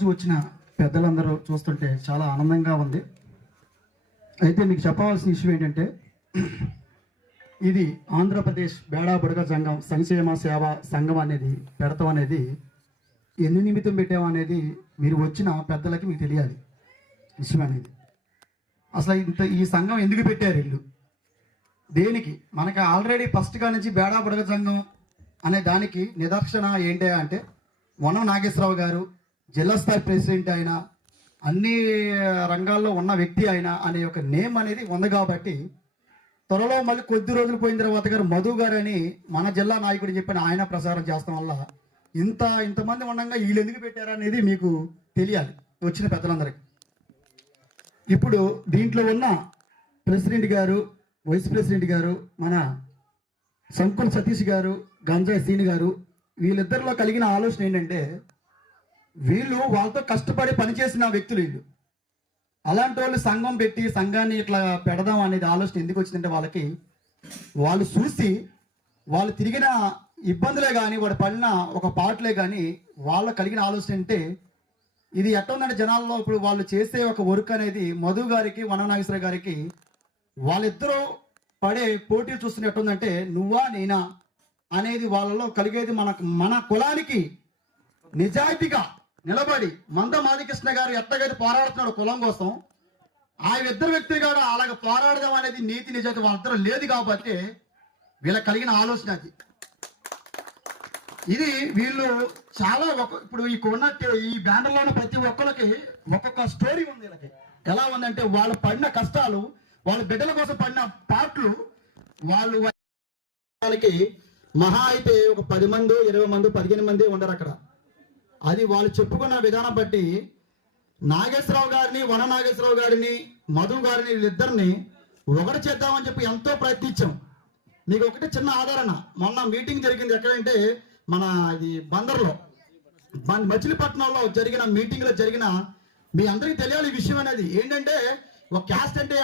ఈరోజు వచ్చిన పెద్దలందరూ చూస్తుంటే చాలా ఆనందంగా ఉంది. అయితే మీకు చెప్పవలసిన విషయం ఏంటంటే, ఇది ఆంధ్రప్రదేశ్ బేడా బుడగ సంఘం సంక్షేమ సేవా సంఘం అనేది పెడతాం అనేది ఎన్ని నిమిత్తం పెట్టామనేది మీరు వచ్చిన పెద్దలకి మీకు తెలియాలి విషయం అనేది. అసలు ఈ సంఘం ఎందుకు పెట్టారు వీళ్ళు, దేనికి? మనకి ఆల్రెడీ ఫస్ట్గా నుంచి బేడా బుడగ సంఘం అనే దానికి నిదర్శన ఏంటి అంటే, వనం నాగేశ్వరరావు గారు జిల్లా స్థాయి ప్రెసిడెంట్ అయినా అన్ని రంగాల్లో ఉన్న వ్యక్తి అయినా అనే ఒక నేమ్ అనేది ఉంది. కాబట్టి త్వరలో మళ్ళీ కొద్ది రోజులు పోయిన తర్వాత గారు మధు గారు అని మన జిల్లా నాయకుడు చెప్పిన ఆయన ప్రసారం చేస్తాం వల్ల ఇంతమంది ఉండగా వీళ్ళు ఎందుకు పెట్టారు అనేది మీకు తెలియాలి వచ్చిన పెద్దలందరికీ. ఇప్పుడు దీంట్లో ఉన్న ప్రెసిడెంట్ గారు, వైస్ ప్రెసిడెంట్ గారు, మన సంకుల సతీష్ గారు, గంజాయి సీని గారు, వీళ్ళిద్దరిలో కలిగిన ఆలోచన ఏంటంటే, వీళ్ళు వాళ్ళతో కష్టపడి పనిచేసిన వ్యక్తులు వీళ్ళు. అలాంటి వాళ్ళు సంఘం పెట్టి సంఘాన్ని ఇట్లా పెడదాం అనేది ఆలోచన ఎందుకు వచ్చిందంటే, వాళ్ళు చూసి వాళ్ళు తిరిగిన ఇబ్బందులే కానీ వాడు పడిన ఒక పాటలే కానీ వాళ్ళ కలిగిన ఆలోచన అంటే, ఇది ఎట్లా ఉందంటే జనాల్లో ఇప్పుడు వాళ్ళు చేసే ఒక వర్క్ అనేది మధు గారికి, వనం నాగేశ్వర గారికి వాళ్ళిద్దరూ పడే పోటీలు చూస్తున్న ఎట్టుందంటే, నువ్వా నేనా అనేది వాళ్ళలో కలిగేది. మన కులానికి నిజాయితీగా నిలబడి మంద మాదికృష్ణ గారు ఎట్టగైతే పోరాడుతున్నాడు కులం కోసం, ఆ ఇద్దరు వ్యక్తులు కూడా అలాగ పోరాడదాం అనేది నీతి నిజాయితీ వాళ్ళిద్దరూ లేదు. కాబట్టి వీళ్ళకి కలిగిన ఆలోచన అది. ఇది వీళ్ళు చాలా ఇప్పుడు ఈ బ్యానర్లో ఉన్న ప్రతి ఒక్కరికి ఒక్కొక్క స్టోరీ ఉంది. వీళ్ళకి ఎలా ఉందంటే, వాళ్ళు పడిన కష్టాలు, వాళ్ళ బిడ్డల కోసం పడిన పాటలు, వాళ్ళకి మహా అయితే ఒక 10 మంది, 20 మంది, 15 మంది ఉండరు అక్కడ. అది వాళ్ళు చెప్పుకున్న విధానం బట్టి నాగేశ్వరరావు గారిని, వన నాగేశ్వరరావు గారిని, మధు గారిని, వీళ్ళిద్దరిని ఒకటి చేద్దామని చెప్పి ఎంతో ప్రయత్నించాం. మీకు ఒకటి చిన్న ఆదరణ, మొన్న మీటింగ్ జరిగింది ఎక్కడంటే మన ఇది బందర్లో, మచిలీపట్నంలో జరిగిన మీటింగ్లో జరిగిన, మీ అందరికీ తెలియాలి ఈ విషయం అనేది ఏంటంటే, ఒక క్యాస్ట్ అంటే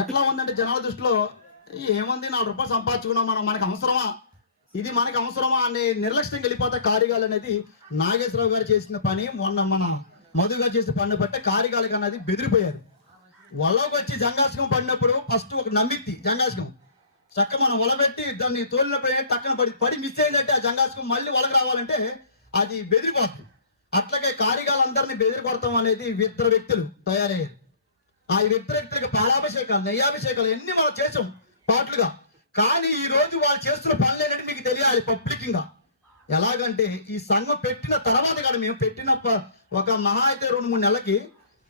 ఎట్లా ఉందంటే జనాల దృష్టిలో, ఏముంది 4 రూపాయలు సంపాదించుకున్నాం మనకి అవసరమా, ఇది మనకి అవసరమా అనే నిర్లక్ష్యం వెళ్ళిపోతే కారిగాలు అనేది నాగేశ్వరరావు గారు చేసిన పని, మొన్న మన మధు గారు చేసిన పని బట్టే కారిగాలికి అనేది బెదిరిపోయారు. వలకి వచ్చి జంగాశకం పడినప్పుడు ఫస్ట్ ఒక నమ్మిత్తి జంగాశకం చక్క మనం వలబెట్టి దాన్ని తోలినప్పుడు టక్కన పడి మిస్ అయిందంటే ఆ జంగాశకం మళ్ళీ వలకి రావాలంటే అది బెదిరిపోతుంది. అట్లాగే కారిగాలందరినీ బెదిరి కొడతాం అనేది ఇద్దరు వ్యక్తులు తయారయ్యారు. ఆ ఇద్దరు వ్యక్తులకి పాలాభిషేకాలు, నెయ్యాభిషేకాలు ఎన్ని మనం చేసాం పాటలుగా. కానీ ఈ రోజు వాళ్ళు చేస్తున్న పనులు ఏంటంటే మీకు తెలియాలి పబ్లిక్గా. ఎలాగంటే ఈ సంఘం పెట్టిన తర్వాత కూడా మేము పెట్టిన ఒక మహా అయితే 2-3 నెలలకి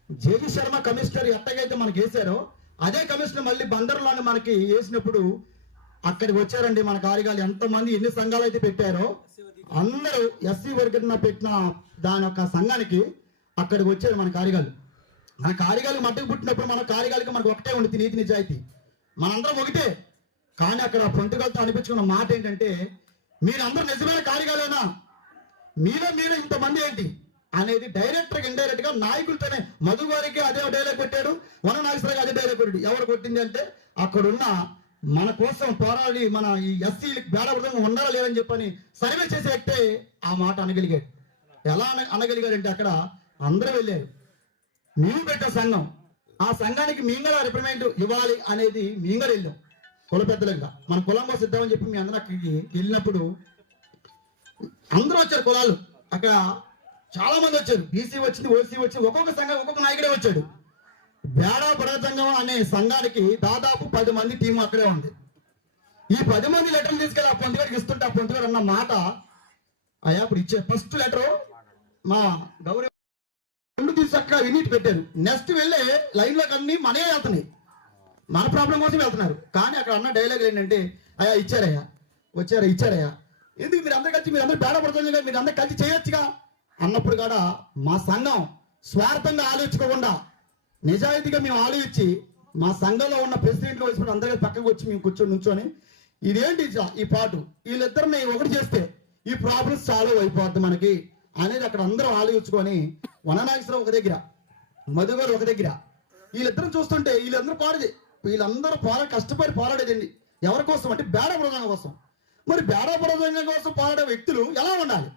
జేవి శర్మ కమిషనర్ ఎట్టగైతే మనకి వేసారో అదే కమిషనర్ మళ్ళీ బందర్లోనే మనకి వేసినప్పుడు అక్కడికి వచ్చారండి మన కారిగాలు. ఎంతమంది ఎన్ని సంఘాలు అయితే పెట్టారో అందరూ ఎస్సీ వర్గన పెట్టిన దాని యొక్క సంఘానికి అక్కడికి వచ్చారు మన కారిగాలు. మన కారిగాలికి మట్టుకు పుట్టినప్పుడు మన కారిగాలికి మనకు ఒకటే ఉండి నీతి నిజాయితీ, మనందరం ఒకటే. కానీ అక్కడ పొంటుగలతో అనిపించుకున్న మాట ఏంటంటే, మీరందరూ నిజమైన కారిగాలేనా, మీలో ఇంతమంది ఏంటి అనేది డైరెక్ట్గా ఇండైరెక్ట్ గా నాయకులతోనే. మధు గారికి అదే డైలాగ్ కొట్టాడు, వన నాగేశ్వరరావు అదే డైలాగ్ కొట్టాడు. ఎవరు కొట్టింది అంటే, అక్కడున్న మన కోసం పోరాడి మన ఈ ఎస్సీలకు బేడవృతంగా ఉండాలా లేదని చెప్పని సర్వే చేసే వ్యక్తే ఆ మాట అనగలిగాడు. ఎలా అనగలిగాడంటే, అక్కడ అందరూ వెళ్ళారు, మేము పెట్టే సంఘం, ఆ సంఘానికి మేము కూడా రిప్రజెంట్ ఇవ్వాలి అనేది మేము కూడా వెళ్ళాం కుల పెద్దలుగా. మన కులం కోసం ఇద్దామని చెప్పి మీ అందరూ అక్కడికి వెళ్ళినప్పుడు అందరూ వచ్చారు కులాలు. అక్కడ చాలా మంది వచ్చారు, బీసీ వచ్చింది, ఓసీ వచ్చింది, ఒక్కొక్క సంఘం ఒక్కొక్క నాయకుడే వచ్చాడు. బేడా బుడగ సంఘం అనే సంఘానికి దాదాపు 10 మంది టీం అక్కడే ఉంది. ఈ 10 మంది లెటర్లు తీసుకెళ్ళి ఆ పొంతుగారికి ఇస్తుంటే ఆ పొంతుగారు అన్న మాట, అయ్యా ఇప్పుడు ఇచ్చే ఫస్ట్ లెటరు మా గౌరవ చక్కగా వినీట్ పెట్టారు. నెక్స్ట్ వెళ్ళే లైన్లోకి అన్ని మనే వెళ్తున్నాయి, మన ప్రాబ్లం కోసం వెళ్తున్నారు. కానీ అక్కడ అన్న డైలాగ్ ఏంటంటే, అయ్యా ఇచ్చారయ్యా, వచ్చారా ఇచ్చారయ్యా, ఎందుకు మీరు అందరు కలిసి, మీరు అందరూ బేడా పడుతుంది, మీరు అందరు కలిసి చేయొచ్చుగా అన్నప్పుడు కూడా మా సంఘం స్వార్థంగా ఆలోచించకుండా నిజాయితీగా మేము ఆలోచించి మా సంఘంలో ఉన్న ప్రెసిడెంట్లు వచ్చినప్పుడు అందరికీ పక్కకు వచ్చి మేము నుంచొని ఇదేంటి ఈ పాటు, వీళ్ళిద్దరిని ఒకటి చేస్తే ఈ ప్రాబ్లమ్స్ సాల్వ్ అయిపోద్ది మనకి అనేది అక్కడ అందరూ ఆలోచించుకొని, వననాగేశ్వరరావు ఒక దగ్గర, మధు గారు ఒక దగ్గర, వీళ్ళిద్దరు చూస్తుంటే వీళ్ళందరూ కష్టపడి పోరాడేదండి. ఎవరి కోసం అంటే బేడా బుడగ కోసం. మరి బేడా బుడగ కోసం పోరాడే వ్యక్తులు ఎలా ఉండాలి?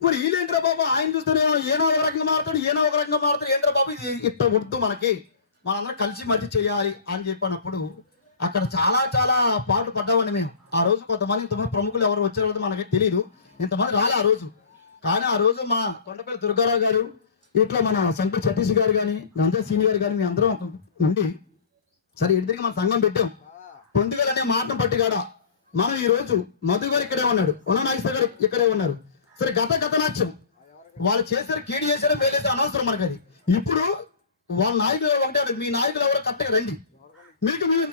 మరి వీళ్ళేంట్రా బాబు, ఆయన చూస్తేనే ఏనో ఒక రకంగా మారుతాడు, ఏనో ఒక రకంగా మారుతాడు, ఏంట్రా బాబు ఇది ఇట్ట వద్దు, మనకి మనందరం కలిసి మధ్య చేయాలి అని చెప్పినప్పుడు అక్కడ చాలా చాలా పాటు పడ్డామని మేము. ఆ రోజు ఇంతమంది ప్రముఖులు ఎవరు వచ్చారో మనకి తెలియదు, ఇంతమంది రాలే ఆ రోజు. కానీ ఆ రోజు మా కొండపల్లి దుర్గారావు గారు, ఇట్లా మన సంకుల్ సతీష్ గారు కానీ, నంద సీనియర్ గారు కానీ, మీ అందరం ఉండి సరే ఎదురుగా మన సంఘం పెట్టాం. పొందుగల్ అనే మాటను పట్టి కాడ మనం ఈ రోజు మధు గారు ఇక్కడే ఉన్నాడు, నాగేశ్వర గారు ఇక్కడే ఉన్నారు. సరే గత నాట్యం వాళ్ళు చేశారు, కీడి చేశారు, మేలేసారు, అనవసరం మనకు అది. ఇప్పుడు వాళ్ళ నాయకులు ఒకటే, మీ నాయకులు ఎవరో కరెక్ట్గా రండి, మీకు మేము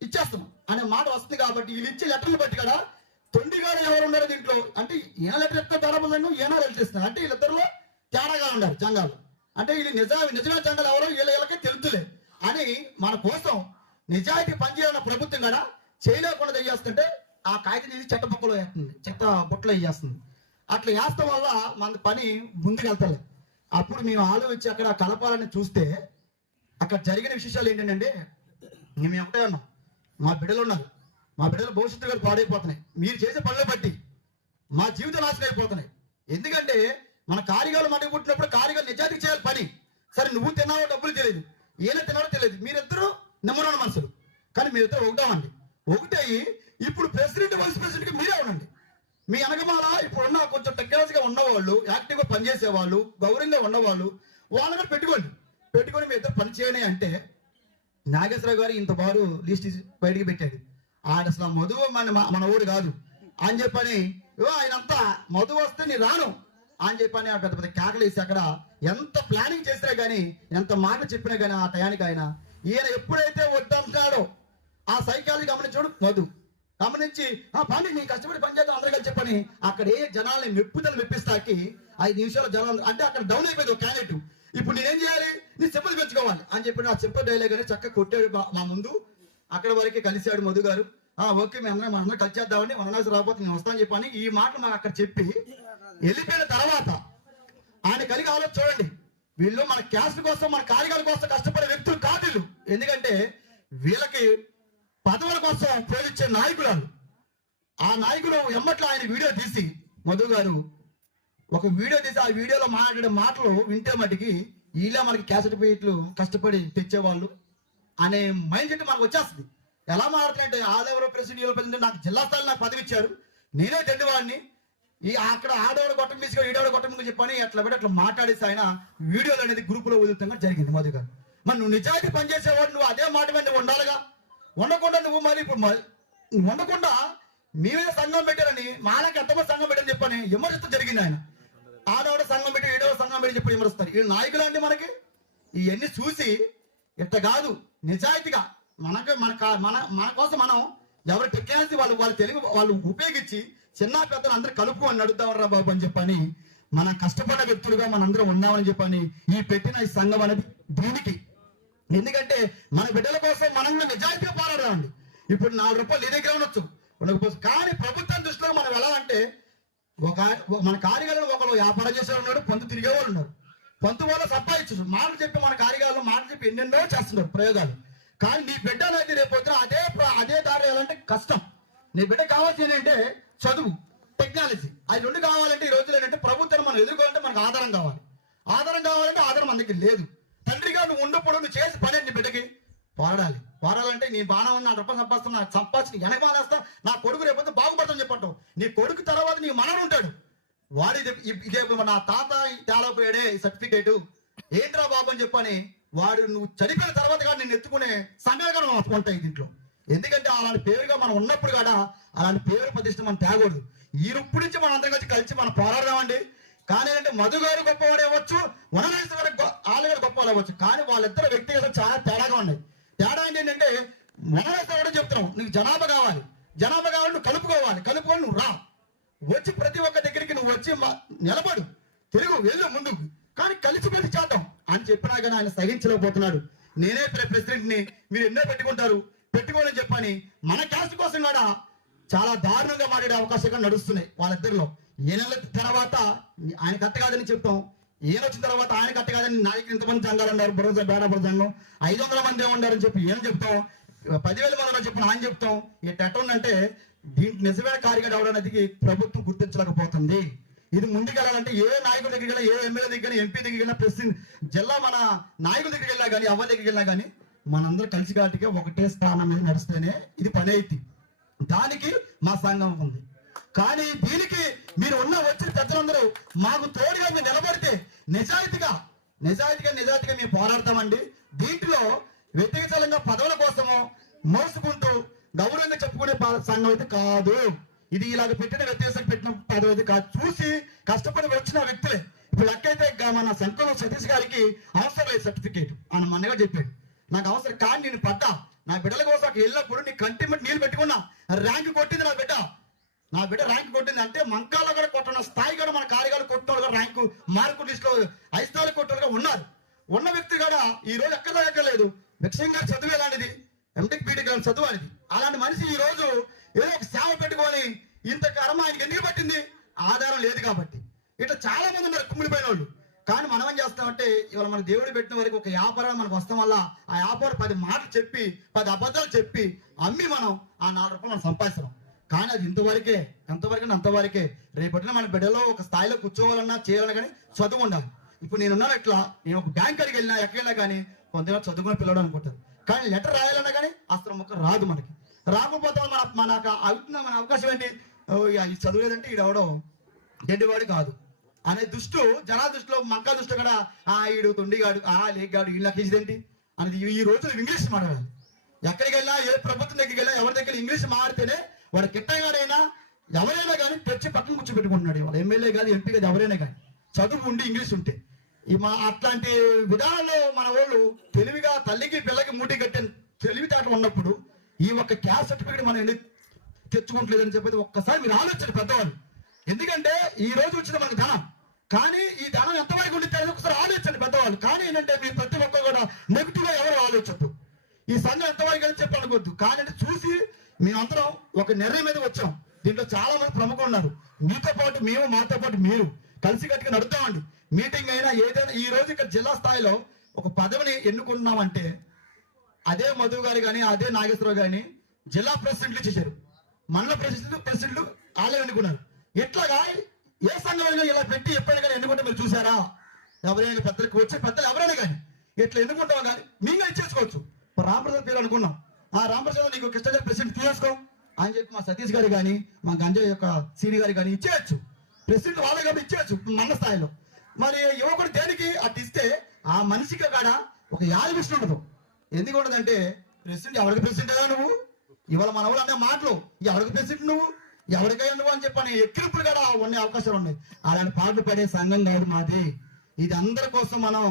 ఇచ్చేస్తాం అనే మాట వస్తుంది. కాబట్టి వీళ్ళు ఇచ్చే లెటర్లు బట్టి కదా తొండిగారు ఎవరు ఉన్నారు దీంట్లో అంటే, ఈయన లెటర్ ఎత్తే ధరమ సంఘం, ఈయన లెటర్ ఇస్తున్నారు అంటే వీళ్ళిద్దరిలో తేడాగా ఉన్నారు జంగాలు. అంటే వీళ్ళు నిజమైన జంగాలు ఎవరో వీళ్ళకే తెలుతులే అని మన కోసం నిజాయితీ పనిచేయాలన్న ప్రభుత్వం కూడా చేయలేకుండా చేస్తుంటే ఆ కాగితం తీసి చెత్త బొక్కలో వేస్తుంది, చెత్త బొట్టలో వేస్తుంది. అట్లా వేస్తాం వల్ల మన పని ముందుకు వెళ్తలే. అప్పుడు మేము ఆలోచించి అక్కడ కలపాలని చూస్తే అక్కడ జరిగిన విశేషాలు ఏంటంటే, మేము ఒకటే ఉన్నాం, మా బిడ్డలు ఉన్నారు, మా బిడ్డల భవిష్యత్తు గారు పాడైపోతున్నాయి, మీరు చేసే పనులు బట్టి మా జీవితం నాశనం అయిపోతున్నాయి. ఎందుకంటే మన కారిగాలు మనకి పుట్టినప్పుడు కారిగాలు నిజాయితీ చేయాలి పని. సరే నువ్వు తిన్నావో డబ్బులు తెలియదు, ఈయన తిన్నారో తెలియదు, మీరిద్దరూ నెంబర్ వన్ మనుషులు, కానీ మీరిద్దరు ఒకటామండి. ఒకటే ఇప్పుడు ప్రెసిడెంట్ వైస్ ప్రెసిడెంట్కి మీరే ఉండండి. మీ అనగమాల ఇప్పుడున్న కొంచెం టెక్నాలజీగా ఉన్నవాళ్ళు, యాక్టివ్గా పనిచేసే వాళ్ళు, గౌరవంగా ఉన్నవాళ్ళు, వాళ్ళని పెట్టుకొని మీ ఇద్దరు పని చేయని అంటే నాగేశ్వరరావు గారు ఇంత బారు లిస్ట్ బయటికి పెట్టాడు. ఆయన అసలు మధు మన ఊరు కాదు అని చెప్పని, ఆయనంతా మధు వస్తే నీ రాను అని చెప్పని పెద్ద పెద్ద కేకలు వేసి అక్కడ ఎంత ప్లానింగ్ చేసినా కానీ, ఎంత మాటలు చెప్పినా కానీ ఆ టయానికి ఆయన ఈయన ఎప్పుడైతే వద్దంటున్నాడో ఆ సైకాలజీ గమనించాడు మధు. గమనించి పని నీ కష్టపడి పని చేద్దాం అందరూ కలిసి చెప్పని అక్కడ ఏ జనాల్ని మెప్పిస్తాకి 5 నిమిషాల జనాలు అంటే అక్కడ డౌన్ అయిపోయింది ఒక క్యాండిడేట్. ఇప్పుడు నేనేం చేయాలి, నీ చెప్పులు పెంచుకోవాలి అని చెప్పి ఆ చెప్పే డైలాగ్ అని చక్కగా కొట్టాడు మా ముందు. అక్కడ వరకే కలిశాడు మధు గారు. ఓకే మనందరం కలిసేద్దామని, వననాసి రాకపోతే నేను వస్తాను చెప్పని ఈ మాట మాకు అక్కడ చెప్పి వెళ్ళిపోయిన తర్వాత ఆయన కలిగి ఆలోచన చూడండి, వీళ్ళు మన క్యాస్ట్ కోసం, మన కార్యాల కోసం కష్టపడే వ్యక్తులు కాదు వీళ్ళు. ఎందుకంటే వీళ్ళకి పదవుల కోసం ప్రేమించే నాయకులు. ఆ నాయకులు ఎమ్మట్లో ఆయన వీడియో తీసి, మధు గారు ఒక వీడియో తీసి ఆ వీడియోలో మాట్లాడే మాటలు వింటే మటుకి వీళ్ళే మనకి క్యాసెట్ పేట్లు కష్టపడి తెచ్చేవాళ్ళు అనే మైండ్ సెట్ మనకు వచ్చేస్తుంది. ఎలా మాట్లాడుతుంటే ఆదెవరో ప్రెసిడెంట్ నాకు జిల్లా స్థాయిలో నాకు పదవి ఇచ్చారు, నేనే దండివాడిని, అక్కడ ఆడవాడు గొట్టం తీసుకొని ఈడవాడు గొట్టం చెప్పని అట్లా పెట్టి అట్లా మాట్లాడేసి ఆయన వీడియోలు అనేది గ్రూపులో వదులుతంగా జరిగింది. మధు గారు మరి నువ్వు నిజాయితీ పనిచేసేవాడు, నువ్వు అదే మాట మీద నువ్వు ఉండాలిగా, ఉండకుండా నువ్వు మరి ఇప్పుడు ఉండకుండా మీ మీద సంఘం పెట్టారని మాలకి ఎంతమంది సంఘం పెట్టని చెప్పని విమర్శిస్తూ జరిగింది. ఆయన ఆడవాడు సంఘం పెట్టి ఏడవ సంఘం పెట్టి చెప్పి విమర్శిస్తారు. ఈ నాయకులు అంటే మనకి ఇవన్నీ చూసి ఇట్ట కాదు, నిజాయితీగా మన కోసం మనం ఎవరి టెక్నాలజీ వాళ్ళు తెలుగు వాళ్ళు ఉపయోగించి చిన్న పెద్దలు అందరూ కలుపుకొని నడుద్దామరా బాబు అని చెప్పని మనం కష్టపడ్డ వ్యక్తులుగా మనందరం ఉన్నామని చెప్పని ఈ పెట్టిన ఈ సంఘం అనేది దీనికి. ఎందుకంటే మన బిడ్డల కోసం మనం నిజాయితీగా పోరాడాలండి. ఇప్పుడు 4 రూపాయలు నీ దగ్గర ఉండొచ్చు, కానీ ప్రభుత్వం దృష్టిలో మనం ఎలా అంటే మన కార్యగాలను ఒకరు వ్యాపారం చేసే ఉన్నాడు, పొంతు తిరిగేవాళ్ళు ఉన్నారు, పొంతు వల్ల సంపాదించు మాటలు చెప్పి మన కార్యగాలు మాటలు చెప్పి ఎన్నెన్నో చేస్తున్నారు ప్రయోగాలు. కానీ నీ బిడ్డలు అయితే రేపు అదే దారి వెళ్ళాలంటే కష్టం. నీ బిడ్డ కావాల్సింది ఏంటంటే చదువు, టెక్నాలజీ, అవి 2 కావాలంటే ఈ రోజులు ఏంటంటే ప్రభుత్వాన్ని మనం ఎదుర్కోవాలంటే మనకు ఆధారం కావాలి. ఆధారం కావాలంటే ఆధారం మన దగ్గర లేదు. తండ్రిగా నువ్వు ఉన్నప్పుడు నువ్వు చేసి పని నీ బిడ్డకి పోరాడాలంటే నీ బాణం ఉన్న 1 రూపాయలు సంపాదిస్తున్నా, సంపాదించి వెనక మానేస్తా, నా కొడుకు రేపు బాగుపడతాను చెప్పంటావు. నీ కొడుకు తర్వాత నీ మనడు ఉంటాడు, వాడి ఇదే నా తాత తేలపోయాడే ఈ సర్టిఫికేట్ ఏంట్రా బాబు అని చెప్పని వాడు నువ్వు చనిపోయిన తర్వాత కానీ నేను ఎత్తుకునే సమయాలు ఉంటాయి దీంట్లో. ఎందుకంటే అలాంటి పేరుగా మనం ఉన్నప్పుడు కూడా అలాంటి పేరు ప్రతిష్ట మనం తేగకూడదు. ఈరుప్పుడు నుంచి మనం అందరం కలిసి మనం పోరాడదామండి. కానీ అంటే మధు గారు గొప్పవాడు అవ్వచ్చు, వనరాజు గారు ఆలుగారు గొప్పవాళ్ళు అవ్వచ్చు, కానీ వాళ్ళిద్దరు వ్యక్తిగతం చాలా తేడాగా ఉన్నాయి. తేడా ఏంటంటే వనరాజు కూడా చెప్తున్నాం, నీకు జనాభా కావాలి నువ్వు కలుపుకొని నువ్వు రా, వచ్చి ప్రతి ఒక్క దగ్గరికి నువ్వు వచ్చి నిలబడు, తెలుగు వెళ్ళు ముందుకు, కానీ కలిసిమెలిసి చేద్దాం అని చెప్పినా కానీ ఆయన సహించలేకపోతున్నాడు. నేనే ప్రెసిడెంట్ని, మీరు ఎన్నో పెట్టుకోవాలని చెప్పని మన క్యాస్ట్ కోసం కూడా చాలా దారుణంగా మాట్లాడే అవకాశాలు నడుస్తున్నాయి వాళ్ళిద్దరిలో. ఈయన తర్వాత ఆయన కట్ట కాదని చెప్తాం, ఈయన వచ్చిన తర్వాత ఆయన కట్ట కాదని నాయకులు ఇంతమంది సంఘాలు ఉన్నారు, బరోజా బేడాపుర సంఘం 500 మంది ఉండారని చెప్పి ఈయన చెప్తాం, 10,000 మంది చెప్పిన ఆయన చెప్తాం. ఈ టెట్ ఉందంటే దీనికి నిజమైన కార్యక్రమం అవడానికి ప్రభుత్వం గుర్తించలేకపోతుంది. ఇది ముందుకెళ్ళాలంటే ఏ నాయకుడి దగ్గరికి వెళ్ళినా, ఏ ఎమ్మెల్యే దగ్గర, ఎంపీ దగ్గరికి వెళ్ళినా, ప్రెసిడెంట్ జిల్లా మన నాయకుల దగ్గరికి వెళ్ళినా కానీ, ఎవరి దగ్గరికి వెళ్ళినా కానీ మనందరూ కలిసికట్టుగా ఒకటే స్థానం మీద నడిస్తేనే ఇది పని అయితే. దానికి మా సంఘం ఉంది. కానీ దీనికి మీరు వచ్చిన పెద్దలందరూ మాకు తోడుగా మీరు నిలబడితే నిజాయితీగా మేము పోరాడతామండి. దీంట్లో వ్యక్తిగతంగా పదవుల కోసమో మోసుకుంటూ గౌరవంగా చెప్పుకునే సంఘం అయితే కాదు. ఇది ఇలాగ పెట్టిన వ్యత్యాసం పెట్టిన పదవి అయితే కాదు. చూసి కష్టపడి వచ్చిన వ్యక్తులే. ఇప్పుడు లెక్కైతే మన సంకలం సతీష్ గారికి అవసరం లేదు సర్టిఫికేట్. ఆయన మొన్నగా చెప్పాడు, నాకు అవసరం కానీ నేను పడ్డా నా బిడ్డల కోసం వెళ్ళినప్పుడు నీ కంటి మట్టి నీళ్ళు పెట్టుకున్నా, ర్యాంక్ కొట్టింది నా బిడ్డ ర్యాంక్ కొట్టింది. అంటే మంకాల్లో కూడా కొట్టిన స్థాయి కూడా మన కార్యగాలు కొట్టేవాళ్ళు ర్యాంకు మార్కు లిస్ట్ లో 5 స్థాయిలు కొట్టేవాళ్ళుగా ఉన్నారు. ఉన్న వ్యక్తి కూడా ఈ రోజు ఎక్కడ ఎక్కలేదు. విక్షయం గారు చదువు ఎలాంటిది, ఎంటెక్ బీటెక్ గారి చదువు అనేది. అలాంటి మనిషి ఈ రోజు ఏదో ఒక సేవ పెట్టుకొని ఇంత కర్మ ఆయనకి ఎందుకు పట్టింది? ఆధారం లేదు కాబట్టి. ఇట్లా చాలా మంది ఉన్నారు కుమ్మిడిపోయిన వాళ్ళు. కానీ మనం ఏం చేస్తామంటే ఇవాళ మన దేవుడు పెట్టిన వరకు ఒక వ్యాపారం మనకు వస్తాం వల్ల ఆ వ్యాపారం 10 మాటలు చెప్పి 10 అబద్ధాలు చెప్పి అమ్మి మనం ఆ 4 రూపాయలు మనం సంపాదిస్తాం. కానీ అది ఎంతవరకే అంతవరకే. రేపటిన మన బిడ్డలో ఒక స్థాయిలో కూర్చోవాలన్నా చేయాలన్నా కానీ చదువు ఉండాలి. ఇప్పుడు నేనున్నాను ఎట్లా, నేను ఒక బ్యాంక్ కాడికి వెళ్ళినా ఎక్కడికి వెళ్ళినా కానీ కొంతమంది చదువుకుని పిల్లడు అనుకుంటారు. కానీ లెటర్ రాయాలన్నా కానీ అస్త్రం మొక్క రాదు. మనకి రాకపోతే మనకు అవుతున్న మన అవకాశం ఏంటి, ఈ చదువులేదంటే ఈడవడం గడ్డివాడు కాదు అనే జనాల దృష్టిలో మంకా దృష్టిలో కూడా ఈడు తొండిగాడు లేగాడు వీళ్ళకి ఏంటి అనేది ఈ రోజులు ఇంగ్లీష్ మాట్లాడాలి. ఎక్కడికి వెళ్ళినా ఏ ప్రభుత్వం దగ్గరికి వెళ్ళినా ఎవరి దగ్గర ఇంగ్లీష్ మాడితేనే వాడు కిట్టగాడైనా ఎవరైనా కానీ తెచ్చి పక్కన కూర్చోబెట్టుకుంటున్నాడు. వాళ్ళు ఎమ్మెల్యే కాదు, ఎంపీ కాదు, ఎవరైనా కానీ చదువు ఉండి ఇంగ్లీష్ ఉంటే. అట్లాంటి విధానంలో మన వాళ్ళు తెలివిగా తల్లికి పిల్లకి మూటి కట్టిన తెలివితేటలు ఉన్నప్పుడు ఈ ఒక్క క్యాస్ట్ సర్టిఫికేట్ మనం ఎందుకు తెచ్చుకోవట్లేదని చెప్పేది ఒక్కసారి మీరు ఆలోచించండి పెద్దవాళ్ళు. ఎందుకంటే ఈ రోజు వచ్చిన మనకు ధనం, కానీ ఈ ధనం ఎంతవరకు ఉండి ఒకసారి ఆలోచించండి పెద్దవాళ్ళు. కానీ ఏంటంటే మీరు ప్రతి ఒక్కరు కూడా నెగిటివ్ గా ఎవరు ఆలోచించద్దు. ఈ సంఘం ఎంతవరకు అని చెప్పి అనుకోవద్దు. కానీ చూసి మేమందరం ఒక నిర్ణయం మీద వచ్చాం. దీంట్లో చాలా మంది ప్రముఖులు ఉన్నారు. మీతో పాటు మేము, మాతో పాటు మీరు కలిసి కట్టుగా నడుస్తామండి. మీటింగ్ అయినా ఏదైనా ఈ రోజు ఇక్కడ జిల్లా స్థాయిలో ఒక పదవిని ఎన్నుకున్నామంటే అదే మధు గారు కానీ అదే నాగేశ్వరరావు గారిని జిల్లా ప్రెసిడెంట్లు చేశారు, మండల ప్రెసిడెంట్లు వాళ్ళే ఎన్నుకున్నారు. ఇట్లాగా ఏ సంఘమైనా ఇలా పెట్టి ఎప్పుడైనా కానీ ఎన్నుకుంటే మీరు చూసారా? ఎవరైనా పెద్దలకు వచ్చే పెద్దలు ఎవరైనా కానీ ఇట్లా ఎన్నుకుంటాం కానీ మీగా ఇచ్చేసుకోవచ్చు. రామప్రసాద్ పేరు అనుకున్నాం, ఆ రామప్రసాద్ నీకు కృష్ణ ప్రెసిడెంట్ తీసుకో అని చెప్పి మా సతీష్ గారు కానీ మా గంజాయ్ యొక్క సీని గారు కానీ ఇచ్చేయచ్చు. ప్రెసిడెంట్ వాళ్ళే కాబట్టి ఇచ్చేయచ్చు మండల స్థాయిలో. మరి యువకుడు దేనికి అటు ఇస్తే ఆ మనిషికి కాడ ఒక యాదవిష్ణు ఉండదు. ఎందుకు ఉండదంటే ప్రెసిడెంట్ ఎవరికి ప్రెసిడెంట్ కదా నువ్వు, ఇవాళ మన వాళ్ళు అనే మాటలు ఎవరికి ప్రెసిడెంట్ నువ్వు, ఎవరికైనా నువ్వు అని చెప్పని ఎక్కింపులు కూడా ఉండే అవకాశాలు ఉన్నాయి. అలాంటి పాటలు పడే సంఘం కాదు మాది. ఇది అందరి కోసం మనం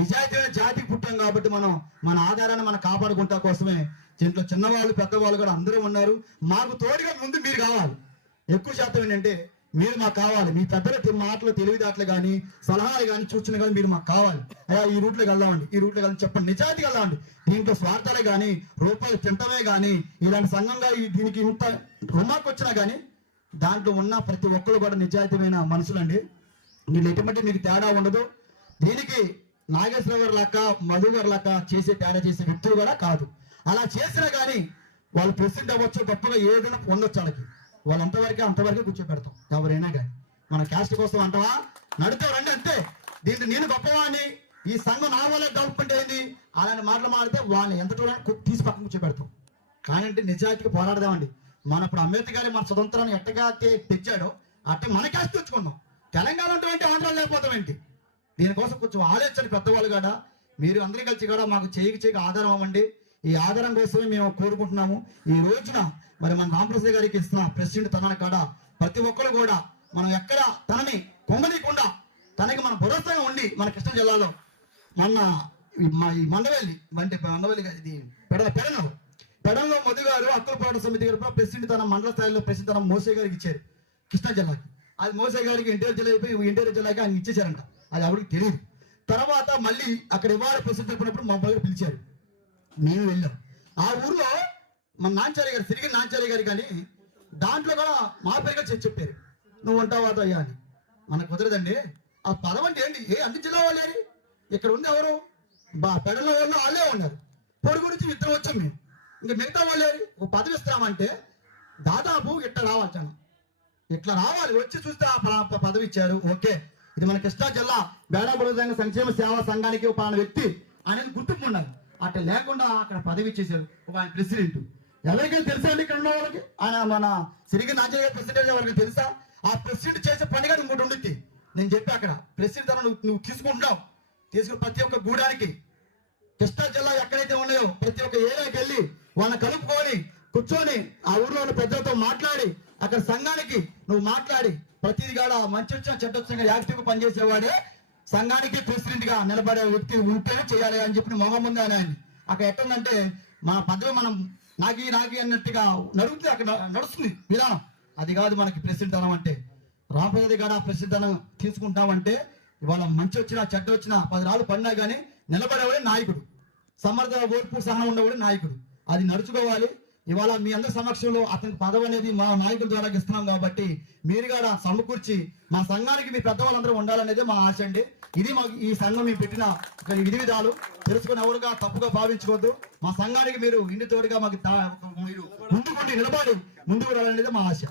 నిజాయితీమైన జాతికి పుట్టాం కాబట్టి మనం మన ఆధారాన్ని మనం కాపాడుకుంటా కోసమే దీంట్లో చిన్నవాళ్ళు పెద్దవాళ్ళు కూడా అందరూ ఉన్నారు. మాకు తోడుగా ముందు మీరు కావాలి. ఎక్కువ శాతం ఏంటంటే మీరు మాకు కావాలి. మీ పెద్దల మాటలు తెలివిదాట్లు కానీ సలహాలు కానీ సూచనలు కానీ మీరు మాకు కావాలి. అయ్యా ఈ రూట్లోకి వెళ్దామండి, ఈ రూట్లోకి వెళ్ళి చెప్పండి, నిజాయితీకి వెళ్దామండి. దీంట్లో స్వార్థాలే కానీ రూపాయలు తింటమే కానీ ఇలాంటి సంఘంగా దీనికి ఇంత రుమాకు వచ్చినా కానీ దాంట్లో ఉన్న ప్రతి ఒక్కరు కూడా నిజాయితీమైన మనుషులండి. వీళ్ళు ఎటువంటి మీకు తేడా ఉండదు. దీనికి నాగేశ్వర గారు లాక్క మధు గారు లాక్క తేడా చేసే వ్యక్తులు కూడా కాదు. అలా చేసినా కానీ వాళ్ళు ప్రెసిడెంట్ అవ్వచ్చు, గొప్పగా ఏదైనా పొందొచ్చు. వాళ్ళకి అంతవరకే కూర్చోపెడతాం. ఎవరైనా కానీ మన క్యాస్ట్ కోసం అంటావా నడుతావు రండి అంతే. దీంట్లో నేను గొప్పవాడిని, ఈ సంఘం నా వల్ల డెవలప్మెంట్ అయింది అలాంటి మాటలు మాడితే వాళ్ళని ఎంత తీసి పక్కన కూర్చోబెడతాం. కానీ అంటే నిజాయితీకి పోరాడదామండి. మన ఇప్పుడు అంబేద్కర్ గారు మన స్వతంత్రాన్ని ఎట్టగా తెచ్చాడో అట్టే మన క్యాస్ట్ తెచ్చుకుందాం. తెలంగాణ అంటే ఆంధ్రాలో లేకపోతాం ఏంటి? దీనికోసం కొంచెం ఆలోచన పెద్దవాళ్ళు కూడా మీరు అందరూ కలిసి కూడా మాకు చేయకి ఆధారం అవ్వండి. ఈ ఆధారం కోసమే మేము కోరుకుంటున్నాము. ఈ రోజున మరి మన రామప్రసాద్ గారికి ఇస్తున్న ప్రెసిడెంట్ తనని కాడ ప్రతి ఒక్కరు కూడా మనం ఎక్కడ తనని కొంగనీయకుండా తనకి మన భరోసాగా ఉండి మన కృష్ణా జిల్లాలో ఈ మండవల్లి అంటే మండవల్లి ఇది పెడలో మధు గారు అక్కుల పోరాట సమితి గారు ప్రెసిడెంట్ తన మండల స్థాయిలో ప్రెసిడెంట్ తన మోసే గారికి ఇచ్చారు కృష్ణా జిల్లాకి. అది మోసే గారికి ఎన్టీఆర్ జిల్లా అయిపోయి ఎన్టీఆర్ జిల్లాకి ఆయన ఇచ్చేసారంట. అది ఎవరికి తెలియదు. తర్వాత మళ్ళీ అక్కడ ఇవ్వాలి ప్రెసిడెంట్ అయిపోయినప్పుడు మా దగ్గర పిలిచారు, మేము వెళ్ళాం. ఆ ఊర్లో మన నాంచారి గారు తిరిగి నాంచారి గారు కానీ దాంట్లో కూడా మా పేరుగా చెప్పారు, నువ్వు ఉంటావా అయ్యా అని. మనకు కుదరదండి. ఆ పదం అంటే ఏంటి? అన్ని జిల్లా వాళ్ళే ఇక్కడ ఉంది. ఎవరు పెడల వాళ్ళు వాళ్ళే ఉన్నారు. పొడుగు నుంచి ఇద్దరు వచ్చాం మేము. ఇంకా మిగతా వాళ్ళే ఒక పదవి ఇస్తామంటే దాదాపు ఇట్ట రావాలి జనం. ఇట్లా రావాలి, వచ్చి చూస్తే ఆ పదవి ఇచ్చారు, ఓకే ఇది మన కృష్ణా జిల్లా బేడాపుర సంక్షేమ సేవా సంఘానికి ఒక వ్యక్తి అనేది గుర్తుకున్నారు. అట్లా లేకుండా అక్కడ పదవి ఇచ్చేసారు ఒక ఆయన ప్రెసిడెంట్. ఎవరికైనా తెలుసా అండి ఇక్కడ ఉన్న వాళ్ళకి? ఆయన మన సిరిగి నాజయ్య ప్రెసిడెంట్ ఎవరికి తెలుసా? ఆ ప్రెసిడెంట్ చేసే పని కానీ ఇంకోటి ఉండిద్ది. నేను చెప్పి అక్కడ ప్రెసిడెంట్ తన నువ్వు తీసుకుంటావు, తీసుకుని ప్రతి ఒక్క గూడానికి కృష్ణా జిల్లా ఎక్కడైతే ఉన్నాయో ప్రతి ఒక్క ఏరియాకి వెళ్ళి వాళ్ళని కలుపుకొని కూర్చొని ఆ ఊర్లో ఉన్న పెద్దలతో మాట్లాడి అక్కడ సంఘానికి నువ్వు మాట్లాడి ప్రతిది కాడ మంచి వచ్చిన చెడ్డ వచ్చిన యాక్టివ్ గా పనిచేసేవాడే సంఘానికి ప్రెసిడెంట్ గా నిలబడే వ్యక్తి ఉంటేనే చేయాలి అని చెప్పి మొహం ముందు ఆయన అక్కడ ఎట్టుందంటే మన పదవి మనం నాకి అన్నట్టుగా నడుగుతుంది, అక్కడ నడుస్తుంది విధానం. అది కాదు మనకి ప్రెసిడెంట్ అనం అంటే. రామప్రసాద్ గారు ఆ ప్రెసిడెంట్ అనం తీసుకుంటామంటే ఇవాళ మంచి వచ్చినా చెడ్డ వచ్చినా 10 రాళ్ళు పడినా కానీ నిలబడేవాడే నాయకుడు, సమర్థ ఓర్పు సహనం ఉండేవాడే నాయకుడు. అది నడుచుకోవాలి. ఇవాళ మీ అందరి సమక్షంలో అతనికి పదవి అనేది మా నాయకుల ద్వారా ఇస్తున్నాం కాబట్టి మీరు కూడా సమకూర్చి మా సంఘానికి మీ పెద్దవాళ్ళందరూ ఉండాలనేది మా ఆశ అండి. ఇది మాకు ఈ సంఘం మేము పెట్టిన విధి విధాలు తెలుసుకుని ఎవరుగా తప్పుగా భావించుకోవద్దు. మా సంఘానికి మీరు ఇంటి తోడుగా మాకు మీరు ముందుకు నిలబడి ముందుకు రావాలనేది మా ఆశ.